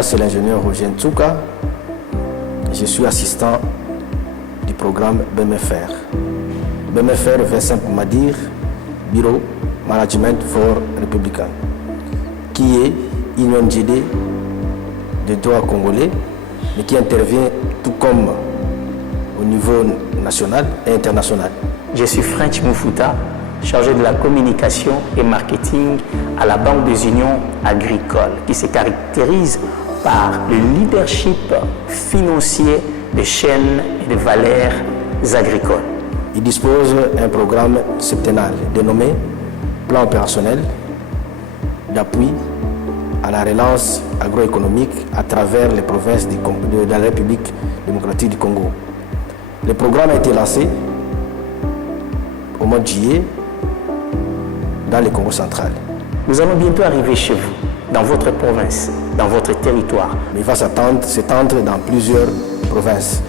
Moi, c'est l'ingénieur Roger Ntsuka. Je suis assistant du programme BMFR. BMFR veut simplement dire Bureau Management for Républicain, qui est une ONGD de droit congolais, mais qui intervient tout comme au niveau national et international. Je suis French Moufuta, chargé de la communication et marketing à la Banque des Unions agricoles, qui se caractérise par le leadership financier des chaînes et des valeurs agricoles. Il dispose d'un programme septennal dénommé Plan opérationnel d'appui à la relance agroéconomique à travers les provinces de la République démocratique du Congo. Le programme a été lancé au mois de juillet dans le Congo central. Nous allons bientôt arriver chez vous, dans votre province, dans votre territoire. Mais il va s'étendre dans plusieurs provinces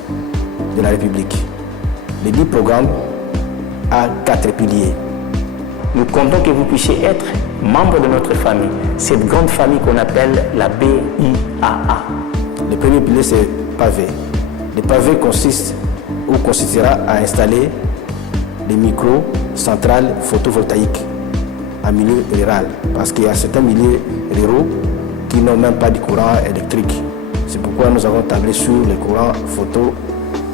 de la République. Le 10 programme a 4 piliers. Nous comptons que vous puissiez être membre de notre famille, cette grande famille qu'on appelle la BIAA. Le premier pilier, c'est pavé. Le pavé consiste ou consistera à installer des micro-centrales photovoltaïques en milieu rural, parce qu'il y a certains milieux ruraux qui n'ont même pas de courant électrique. C'est pourquoi nous avons tablé sur le courant photo,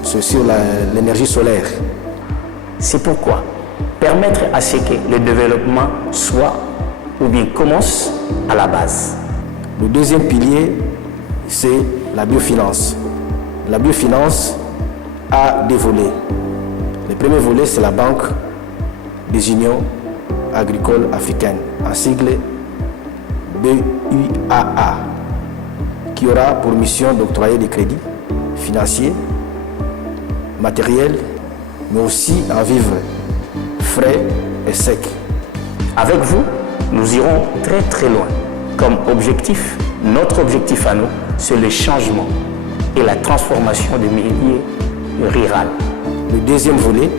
sur l'énergie solaire. C'est pourquoi permettre à ce que le développement soit ou bien commence à la base. Le deuxième pilier, c'est la biofinance. La biofinance a deux volets. Le premier volet, c'est la Banque des Unions agricoles africaines, en sigle BUAA, qui aura pour mission d'octroyer des crédits financiers, matériels, mais aussi en vivres frais et secs. Avec vous, nous irons très très loin. Comme objectif, notre objectif à nous, c'est le changement et la transformation des milieux ruraux. Le deuxième volet,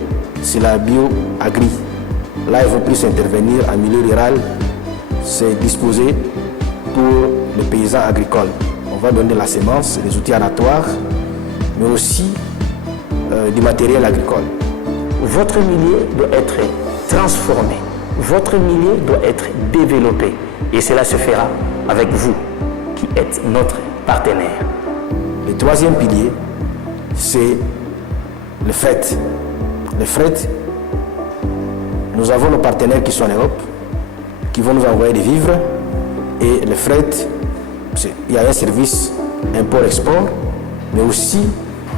c'est la bio-agri. Là, ils vont plus intervenir en milieu rural, c'est disposé pour les paysans agricoles. On va donner la semence, les outils aratoires, mais aussi du matériel agricole. Votre milieu doit être transformé, votre milieu doit être développé et cela se fera avec vous qui êtes notre partenaire. Le troisième pilier, c'est le fret. Le fret, nous avons nos partenaires qui sont en Europe, qui vont nous envoyer des vivres et le fret, il y a un service import-export, mais aussi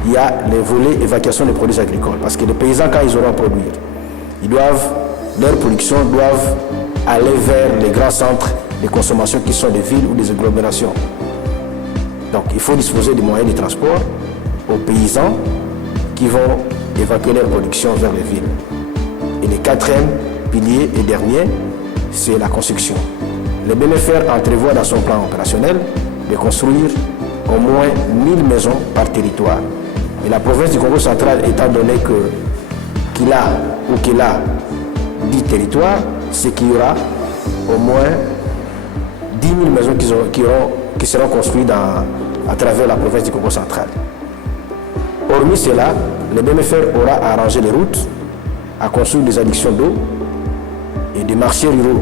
il y a le volet évacuation des produits agricoles. Parce que les paysans, quand ils auront à produire, leur production doivent aller vers les grands centres de consommation qui sont des villes ou des agglomérations. Donc il faut disposer des moyens de transport aux paysans qui vont évacuer leur production vers les villes. Et le quatrième pilier et dernier, c'est la construction. Le BMFR entrevoit dans son plan opérationnel de construire au moins 1000 maisons par territoire. Et la province du Congo central, étant donné qu'il a 10 territoires, c'est qu'il y aura au moins 10 000 maisons qui seront construites à travers la province du Congo central. Hormis cela, le BMFR aura à arranger les routes, à construire des adductions d'eau et des marchés ruraux.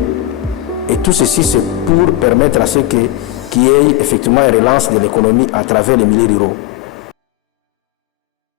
Et tout ceci, c'est pour permettre à ce qu'il y ait effectivement une relance de l'économie à travers les milieux ruraux.